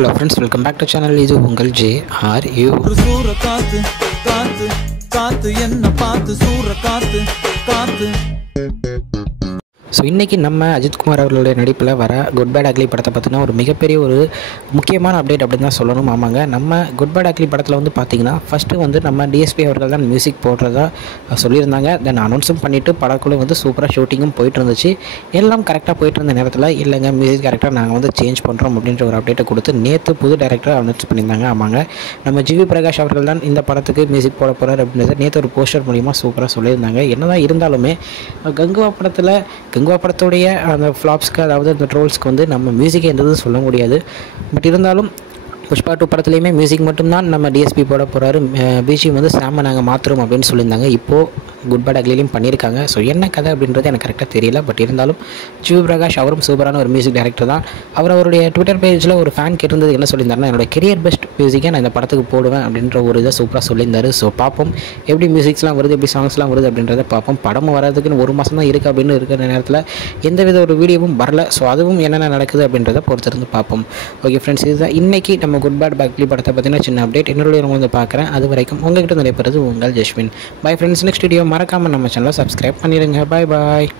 Hello friends, welcome back to channel. This is Ungal J. Are you? So இன்றைக்கி நம்ம அஜித்குமார் அவர்களுடைய நடிப்பில் வர குட் பேட் அக்லி படத்தை பார்த்தீங்கன்னா ஒரு மிகப்பெரிய ஒரு முக்கியமான அப்டேட் அப்படின்னு தான் சொல்லணும். ஆமாங்க, நம்ம குட் பேட் அக்லி படத்தில் வந்து பார்த்திங்கன்னா ஃபஸ்ட்டு வந்து நம்ம டிஎஸ்பி அவர்கள் தான் மியூசிக் போடுறதா சொல்லியிருந்தாங்க. தென் அனௌன்ஸும் பண்ணிவிட்டு படக்குள்ளே வந்து சூப்பராக ஷூட்டிங்கும் போயிட்டு இருந்துச்சு. எல்லாம் கரெக்டாக போயிட்டு இருந்த நேரத்தில் இல்லைங்க மியூசிக் டேரக்டர் நாங்கள் வந்து சேஞ்ச் பண்ணுறோம் அப்படின்ற ஒரு அப்டேட்டை கொடுத்து நேற்று புது டேரக்டர் அனௌன்ஸ் பண்ணியிருந்தாங்க. ஆமாங்க, நம்ம ஜிவி பிரகாஷ் அவர்கள் தான் இந்த படத்துக்கு மியூசிக் போட போகிறார் அப்படின்றத நேற்று ஒரு போஸ்டர் மூலிமா சூப்பராக சொல்லியிருந்தாங்க. என்னதான் இருந்தாலுமே கங்குவா படத்துடைய அந்த ஃப்ளாப்ஸ்க்கு, அதாவது அந்த ட்ரோல்ஸ்க்கு வந்து நம்ம மியூசிக்கே எந்ததும் சொல்ல முடியாது. பட் இருந்தாலும் புஷ்பா 2 படத்துலையுமே மியூசிக் மட்டும்தான் நம்ம டிஎஸ்பி போட போகிறாரு. பிஜிஎம் வந்து சாம நாங்கள் மாற்றுறோம் அப்படின்னு சொல்லியிருந்தாங்க. இப்போது குட் பேட் அக்லிலையும் பண்ணியிருக்காங்க. ஸோ என்ன கதை அப்படின்றது எனக்கு கரெக்டாக தெரியல. பட் இருந்தாலும் ஜிவி பிரகாஷ் அவரும் சூப்பரான ஒரு மியூசிக் டைரக்டர் தான். அவருடைய ட்விட்டர் பேஜில் ஒரு ஃபேன் கேட்டிருந்தது என்ன சொல்லியிருந்தாருன்னா, என்னோட கெரியர் பெஸ்ட் மியூசிக்கை நான் இந்த படத்துக்கு போடுவேன் அப்படின்ற ஒரு இதை சூப்பராக சொல்லியிருந்தார். ஸோ பார்ப்போம் எப்படி மியூசிக்ஸ்லாம் வருது, எப்படி சாங்ஸ்லாம் வருது அப்படின்றத பார்ப்போம். படம் வரதுக்குன்னு 1 மாதம் தான் இருக்குது அப்படின்னு இருக்கிற நேரத்தில் எந்தவித ஒரு வீடியோவும் வரல. ஸோ அதுவும் என்னென்ன நடக்குது அப்படின்றத பொறுத்திருந்து பார்ப்போம். ஓகே ஃப்ரெண்ட்ஸ், இதுதான் இன்றைக்கி நம்ம குட் பேட் அக்லி படத்தை பற்றின சின்ன அப்டேட். என்னுடைய வந்து பார்க்குறேன். அது வரைக்கும் உங்கள்கிட்ட நிறைய உங்கள் Jaswin. Bye friends, next video மறக்காமல் நம்ம சேனலை சப்ஸ்கிரைப் பண்ணிடுங்க. பாய் பாய்.